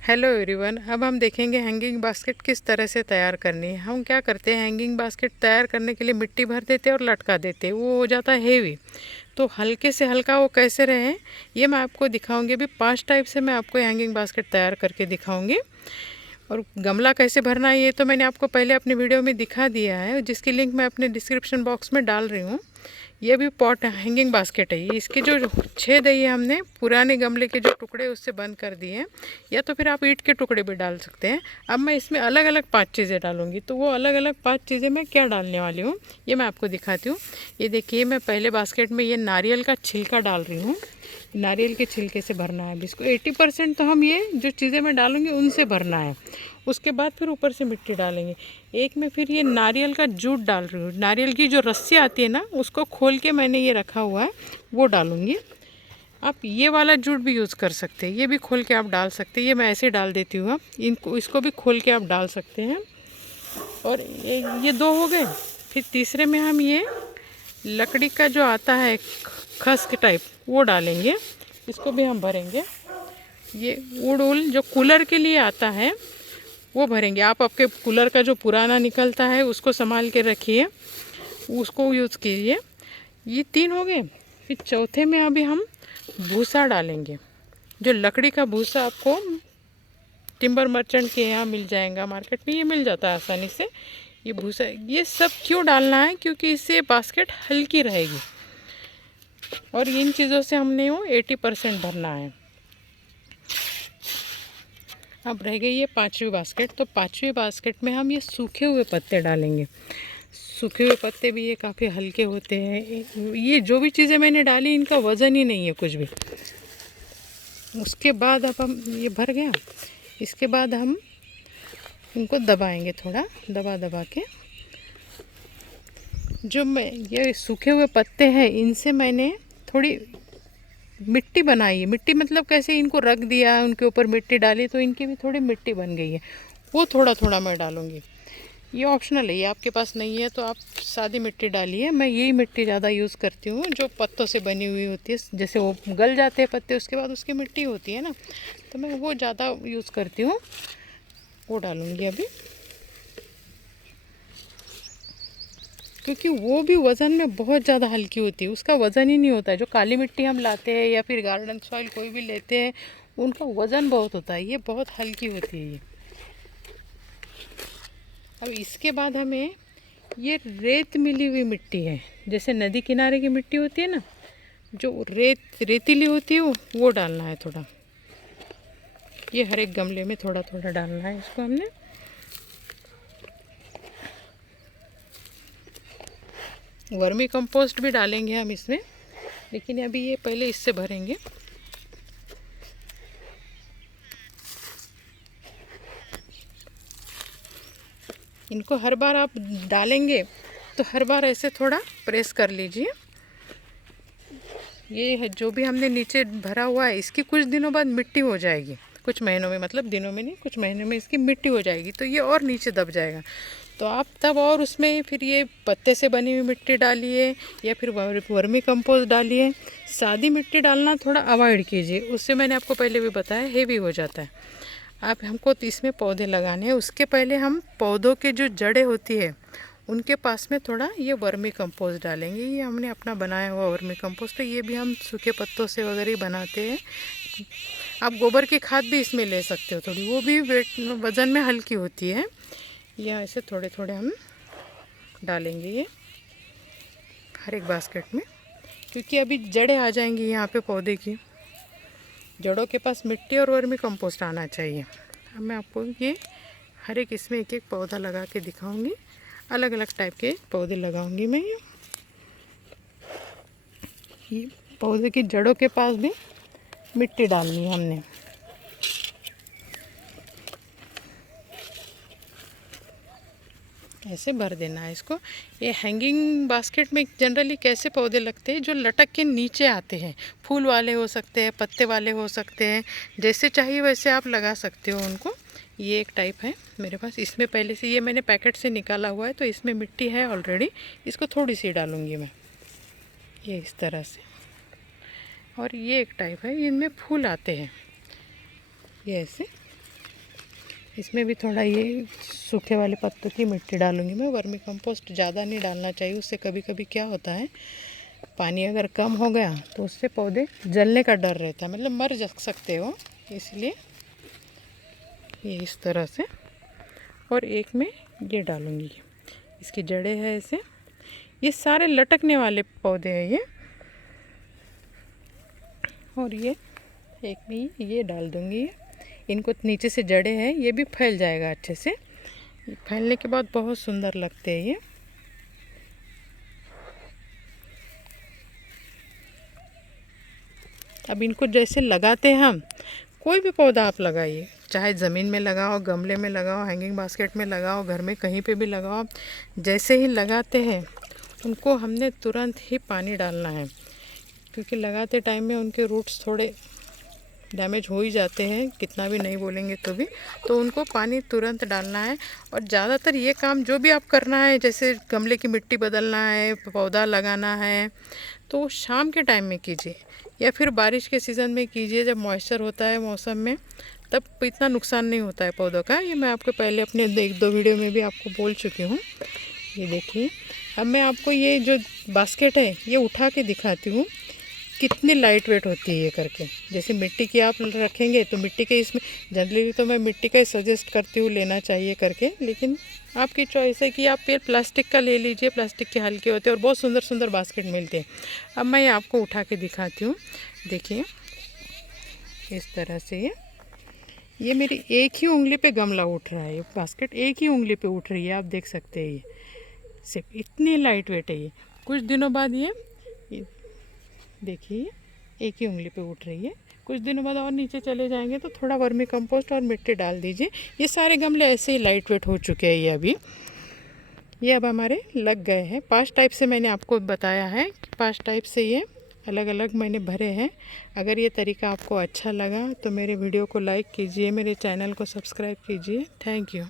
Hello everyone. अब हम देखेंगे हैंगिंग बास्केट किस तरह से तैयार करनी है। हम क्या करते हैं, हैंगिंग बास्केट तैयार करने के लिए मिट्टी भर देते हैं और लटका देते हैं, वो हो जाता है हेवी। तो हल्के से हल्का वो कैसे रहे ये मैं आपको दिखाऊंगी। अभी 5 टाइप से मैं आपको हैंगिंग बास्केट तैयार करके दिखाऊंगी। और गमला कैसे भरना है ये तो मैंने आपको पहले अपनी वीडियो में दिखा दिया है, जिसकी लिंक मैं अपने डिस्क्रिप्शन बॉक्स में डाल रही हूँ। ये भी पॉट हैंगिंग बास्केट है। ये इसके जो छेद है ये हमने पुराने गमले के जो टुकड़े उससे बंद कर दिए हैं, या तो फिर आप ईंट के टुकड़े भी डाल सकते हैं। अब मैं इसमें अलग अलग 5 चीज़ें डालूंगी, तो वो अलग अलग 5 चीज़ें मैं क्या डालने वाली हूँ ये मैं आपको दिखाती हूँ। ये देखिए, मैं पहले बास्केट में ये नारियल का छिलका डाल रही हूँ। नारियल के छिलके से भरना है इसको। 80% तो हम ये जो चीज़ें मैं डालूंगी उनसे भरना है। उसके बाद फिर ऊपर से मिट्टी डालेंगे। एक में फिर ये नारियल का जूट डाल रही हूँ। नारियल की जो रस्सी आती है ना, उसको खोल के मैंने ये रखा हुआ है, वो डालूँगी। आप ये वाला जूट भी यूज़ कर सकते हैं, ये भी खोल के आप डाल सकते हैं। ये मैं ऐसे डाल देती हूँ। आप इनको इसको भी खोल के आप डाल सकते हैं। और ये 2 हो गए। फिर तीसरे में हम ये लकड़ी का जो आता है खस्क टाइप, वो डालेंगे। इसको भी हम भरेंगे। ये उड़ जो कूलर के लिए आता है वो भरेंगे। आप आपके कूलर का जो पुराना निकलता है उसको संभाल के रखिए, उसको यूज़ कीजिए। ये 3 हो गए। फिर चौथे में अभी हम भूसा डालेंगे। जो लकड़ी का भूसा आपको टिम्बर मर्चेंट के यहाँ मिल जाएगा, मार्केट में ये मिल जाता है आसानी से। ये भूसा, ये सब क्यों डालना है, क्योंकि इससे बास्केट हल्की रहेगी। और इन चीज़ों से हमने वो 80% भरना है। अब रह गई ये 5वीं बास्केट। तो 5वीं बास्केट में हम ये सूखे हुए पत्ते डालेंगे। सूखे हुए पत्ते भी ये काफ़ी हल्के होते हैं। ये जो भी चीज़ें मैंने डाली इनका वज़न ही नहीं है कुछ भी। उसके बाद अब हम ये भर गया। इसके बाद हम इनको दबाएंगे, थोड़ा दबा दबा के। जो मैं ये सूखे हुए पत्ते हैं इनसे मैंने थोड़ी मिट्टी बनाई है। मिट्टी मतलब कैसे, इनको रख दिया, उनके ऊपर मिट्टी डाली तो इनकी भी थोड़ी मिट्टी बन गई है। वो थोड़ा थोड़ा मैं डालूँगी। ये ऑप्शनल है, ये आपके पास नहीं है तो आप सादी मिट्टी डालिए। मैं यही मिट्टी ज़्यादा यूज़ करती हूँ जो पत्तों से बनी हुई होती है। जैसे वो गल जाते हैं पत्ते, उसके बाद उसकी मिट्टी होती है ना, तो मैं वो ज़्यादा यूज़ करती हूँ। वो डालूँगी अभी, क्योंकि वो भी वज़न में बहुत ज़्यादा हल्की होती है। उसका वज़न ही नहीं होता है। जो काली मिट्टी हम लाते हैं या फिर गार्डन सॉइल कोई भी लेते हैं, उनका वज़न बहुत होता है। ये बहुत हल्की होती है ये। अब इसके बाद हमें ये रेत मिली हुई मिट्टी है, जैसे नदी किनारे की मिट्टी होती है ना, जो रेतीली होती है वो डालना है थोड़ा। ये हर एक गमले में थोड़ा थोड़ा डालना है इसको हमने। वर्मी कंपोस्ट भी डालेंगे हम इसमें, लेकिन अभी ये पहले इससे भरेंगे। इनको हर बार आप डालेंगे तो हर बार ऐसे थोड़ा प्रेस कर लीजिए। ये है जो भी हमने नीचे भरा हुआ है, इसकी कुछ दिनों बाद मिट्टी हो जाएगी। कुछ महीनों में, मतलब दिनों में नहीं, कुछ महीनों में इसकी मिट्टी हो जाएगी, तो ये और नीचे दब जाएगा। तो आप तब और उसमें फिर ये पत्ते से बनी हुई मिट्टी डालिए या फिर वर्मी कंपोस्ट डालिए। सादी मिट्टी डालना थोड़ा अवॉइड कीजिए, उससे मैंने आपको पहले भी बताया हेवी हो जाता है। आप हमको इसमें पौधे लगाने हैं, उसके पहले हम पौधों के जो जड़ें होती है उनके पास में थोड़ा ये वर्मी कंपोस्ट डालेंगे। ये हमने अपना बनाया हुआ वर्मी कंपोस्ट है, ये भी हम सूखे पत्तों से वगैरह ही बनाते हैं। आप गोबर की खाद भी इसमें ले सकते हो थोड़ी, वो भी वेट वज़न में हल्की होती है। ये ऐसे थोड़े थोड़े हम डालेंगे ये हर एक बास्केट में, क्योंकि अभी जड़ें आ जाएंगी यहाँ पे पौधे की। जड़ों के पास मिट्टी और वर्मी कंपोस्ट आना चाहिए। अब मैं आपको ये हर एक इसमें एक एक पौधा लगा के दिखाऊंगी। अलग अलग टाइप के पौधे लगाऊंगी मैं। ये पौधे की जड़ों के पास भी मिट्टी डालनी है हमने। ऐसे भर देना है इसको। ये हैंगिंग बास्केट में जनरली कैसे पौधे लगते हैं, जो लटक के नीचे आते हैं। फूल वाले हो सकते हैं, पत्ते वाले हो सकते हैं, जैसे चाहिए वैसे आप लगा सकते हो उनको। ये एक टाइप है मेरे पास। इसमें पहले से ये मैंने पैकेट से निकाला हुआ है, तो इसमें मिट्टी है ऑलरेडी। इसको थोड़ी सी डालूँगी मैं, ये इस तरह से। और ये एक टाइप है, इनमें फूल आते हैं, ये ऐसे इसमें भी थोड़ा ये सूखे वाले पत्तों की मिट्टी डालूंगी मैं। वर्मी कंपोस्ट ज़्यादा नहीं डालना चाहिए, उससे कभी कभी क्या होता है, पानी अगर कम हो गया तो उससे पौधे जलने का डर रहता है, मतलब मर जा सकते हो, इसलिए ये इस तरह से। और एक में ये डालूंगी, इसकी जड़ें हैं ऐसे, ये सारे लटकने वाले पौधे हैं ये। और ये एक में ये डाल दूंगी, इनको नीचे से जड़ें हैं, ये भी फैल जाएगा अच्छे से। फैलने के बाद बहुत सुंदर लगते हैं ये। अब इनको जैसे लगाते हैं हम, कोई भी पौधा आप लगाइए, चाहे ज़मीन में लगाओ, गमले में लगाओ, हैंगिंग बास्केट में लगाओ, घर में कहीं पे भी लगाओ, जैसे ही लगाते हैं उनको हमने तुरंत ही पानी डालना है, क्योंकि लगाते टाइम में उनके रूट्स थोड़े डैमेज हो ही जाते हैं, कितना भी नहीं बोलेंगे तो भी, तो उनको पानी तुरंत डालना है। और ज़्यादातर ये काम जो भी आप करना है, जैसे गमले की मिट्टी बदलना है, पौधा लगाना है, तो शाम के टाइम में कीजिए या फिर बारिश के सीज़न में कीजिए, जब मॉइस्चर होता है मौसम में, तब इतना नुकसान नहीं होता है पौधों का। ये मैं आपको पहले अपने 1-2 वीडियो में भी आपको बोल चुकी हूँ। ये देखिए, अब मैं आपको ये जो बास्केट है ये उठा के दिखाती हूँ कितनी लाइट वेट होती है ये करके। जैसे मिट्टी की आप रखेंगे तो मिट्टी के इसमें जनरली तो मैं मिट्टी का ही सजेस्ट करती हूँ लेना चाहिए करके, लेकिन आपकी चॉइस है कि आप फिर प्लास्टिक का ले लीजिए, प्लास्टिक के हल्के होते हैं और बहुत सुंदर सुंदर बास्केट मिलते हैं। अब मैं आपको उठा के दिखाती हूँ, देखिए इस तरह से ये मेरी एक ही उंगली पे गमला उठ रहा है, ये बास्केट एक ही उंगली पे उठ रही है, आप देख सकते हैं। ये सिर्फ इतनी लाइट वेट है ये। कुछ दिनों बाद ये देखिए एक ही उंगली पे उठ रही है। कुछ दिनों बाद और नीचे चले जाएंगे तो थोड़ा वर्मी कंपोस्ट और मिट्टी डाल दीजिए। ये सारे गमले ऐसे ही लाइट वेट हो चुके हैं ये अब हमारे लग गए हैं। 5 टाइप से मैंने आपको बताया है, 5 टाइप से ये अलग अलग मैंने भरे हैं। अगर ये तरीका आपको अच्छा लगा तो मेरे वीडियो को लाइक कीजिए, मेरे चैनल को सब्सक्राइब कीजिए। Thank you.